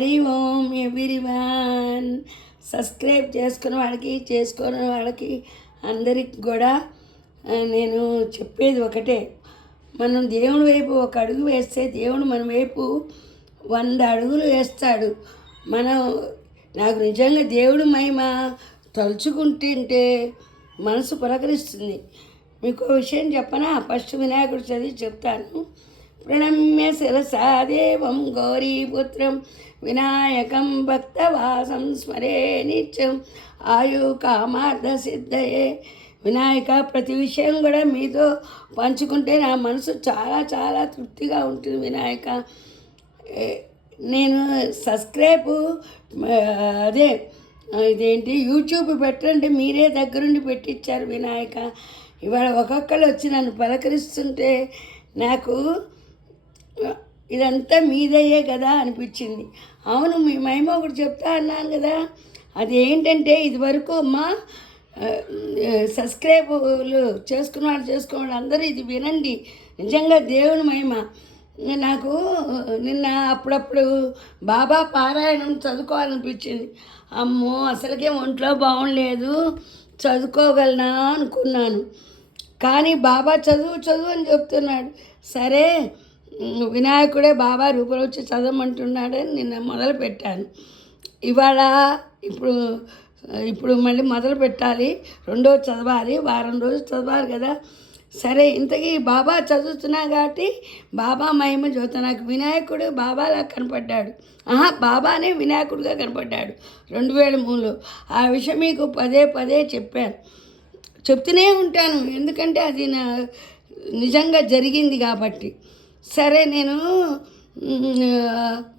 హరి ఓం everyone. Subscribe చేసుకున్న వాళ్ళకి అందరికి కూడా నేను చెప్పేది ఒకటే. మనం దేవుని వైపు ఒక అడుగు వేస్తే దేవుడు మన వైపు 100 అడుగులు వేస్తాడు. నాకు నిజంగా దేవుడు మహిమ తలుచుకుంటుంటే మనసు పులకరిస్తుంది. మీకు విషయం చెప్పనా? ఫస్ట్ వినాయకుడు చదివి చెప్తాను. ప్రణమ్య శిరసా దేవం గౌరీపుత్రం వినాయకం భక్తవాసం స్మరే నిత్యం ఆయు కామార్థ సిద్ధయే. వినాయక, ప్రతి విషయం కూడా మీతో పంచుకుంటే నా మనసు చాలా చాలా తృప్తిగా ఉంటుంది. వినాయక, నేను సబ్స్క్రైబ్ ఇదేంటి యూట్యూబ్ పెట్టండి, మీరే దగ్గరుండి పెట్టించారు. వినాయక, ఇవాళ ఒక్కొక్కరు వచ్చి నన్ను పలకరిస్తుంటే నాకు ఇదంతా మీదయ్యే కదా అనిపించింది. అవును, మీ మహిమ ఒకటి చెప్తా అన్నాను కదా. అదేంటంటే ఇదివరకు సబ్స్క్రైబర్లు చేసుకున్న అందరూ ఇది వినండి. నిజంగా దేవుని మహిమ. నాకు నిన్న అప్పుడప్పుడు బాబా పారాయణం చదువుకోవాలనిపించింది. అమ్మో, అసలుకే ఒంట్లో బాగుండలేదు, చదువుకోగలనా అనుకున్నాను. కానీ బాబా చదువు అని చెప్తున్నాడు. సరే, వినాయకుడే బాబా రూపంలో వచ్చి చదవమంటున్నాడని నిన్న మొదలు పెట్టాను. ఇవాళ ఇప్పుడు మళ్ళీ మొదలు పెట్టాలి. రెండోది చదవాలి, వారం రోజులు చదవాలి కదా. సరే, ఇంతకీ బాబా చదువుతున్నా కాబట్టి బాబా మహిమ చదువుతా. నాకు వినాయకుడు బాబాలా కనపడ్డాడు. బాబానే వినాయకుడిగా కనపడ్డాడు 2003లో. ఆ విషయం మీకు పదే చెప్పాను, చెప్తూనే ఉంటాను, ఎందుకంటే అది నిజంగా జరిగింది కాబట్టి. సరే, నేను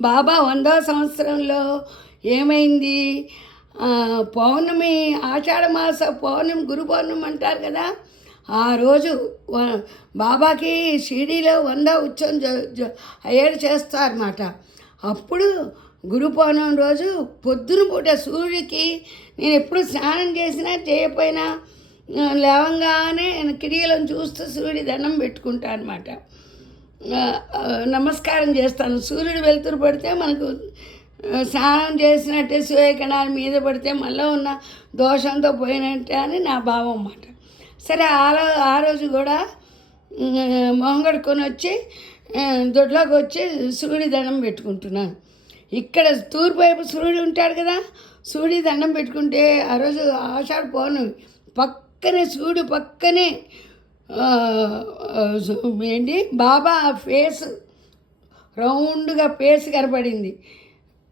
బాబా 100వ సంవత్సరంలో ఏమైంది, పౌర్ణమి, ఆషాఢమాస పౌర్ణమి, గురు పౌర్ణమి అంటారు కదా. ఆ రోజు బాబాకి షిరిడీలో 100 ఉత్సవం ఏడు చేస్తారన్నమాట. అప్పుడు గురు పౌర్ణమి రోజు పొద్దున పూట సూర్యుడికి నేను ఎప్పుడు స్నానం చేసినా చేయకపోయినా లేవంగానే కిటికీలను చూస్తూ సూర్యుడి దండం పెట్టుకుంటాను అనమాట. నమస్కారం చేస్తాను. సూర్యుడు వెలుతురు పడితే మనకు స్నానం చేసినట్టే, సూర్యకిరణాల మీద పడితే మళ్ళీ ఉన్న దోషంతో పోయినట్టే అని నా భావం అన్నమాట. సరే, ఆ రోజు కూడా మొహం కడుక్కొని వచ్చి దొడ్లోకి వచ్చి సూర్యుడి దండం పెట్టుకుంటున్నాను. ఇక్కడ తూర్పు వైపు సూర్యుడు ఉంటాడు కదా, సూర్యుడి దండం పెట్టుకుంటే ఆ రోజు ఆషాఢ పౌర్ణమి పక్కనే సూర్యుడు పక్కనే ఏంటి బాబా ఫేస్ రౌండ్గా ఫేస్ కనపడింది.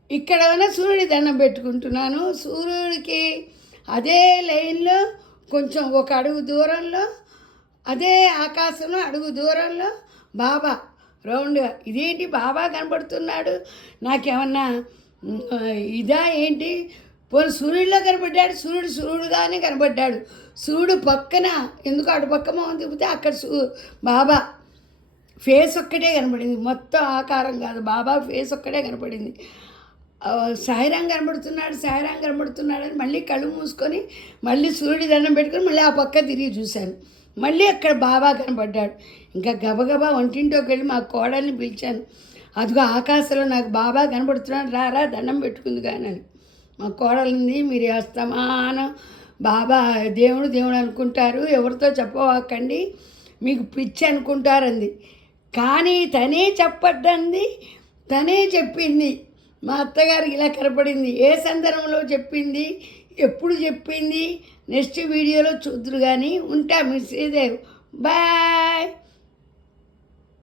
ఇక్కడ సూర్యుడి దండం పెట్టుకుంటున్నాను. సూర్యుడికి అదే లైన్లో కొంచెం ఒక అడుగు దూరంలో, అదే ఆకాశంలో అడుగు దూరంలో బాబా రౌండ్గా. ఇదేంటి బాబా కనపడుతున్నాడు, నాకేమన్నా ఇదా ఏంటి? పోనీ సూర్యుడిలో కనపడ్డాడు, సూర్యుడుగానే కనపడ్డాడు. సూర్యుడు పక్కన ఎందుకు అటు పక్క మొహం తిప్పితే అక్కడ బాబా ఫేస్ ఒక్కటే కనపడింది, మొత్తం ఆకారం కాదు, బాబా ఫేస్ ఒక్కటే కనపడింది. సాయిరాం కనబడుతున్నాడు అని మళ్ళీ కళ్ళు మూసుకొని మళ్ళీ సూర్యుడి దండం పెట్టుకొని మళ్ళీ ఆ పక్క తిరిగి చూశాను. మళ్ళీ అక్కడ బాబా కనపడ్డాడు. ఇంకా గబగబా వంటింట్లోకి వెళ్ళి మా కోడల్ని పిలిచాను. అదిగో ఆకాశంలో నాకు బాబా కనబడుతున్నాడు, రారా దండం పెట్టుకుంది కానీ. మా కోడలింది, మీరు అస్తమానం బాబా దేవుడు అనుకుంటారు, ఎవరితో చెప్పవాకండి, మీకు పిచ్చి అనుకుంటారంది. కానీ తనే చెప్పద్దంది, తనే చెప్పింది. మా అత్తగారికి ఇలా కనపడింది. ఏ సందర్భంలో చెప్పింది, ఎప్పుడు చెప్పింది, నెక్స్ట్ వీడియోలో చూద్దురు కానీ. ఉంటా, మీ శ్రీదేవ్. బాయ్.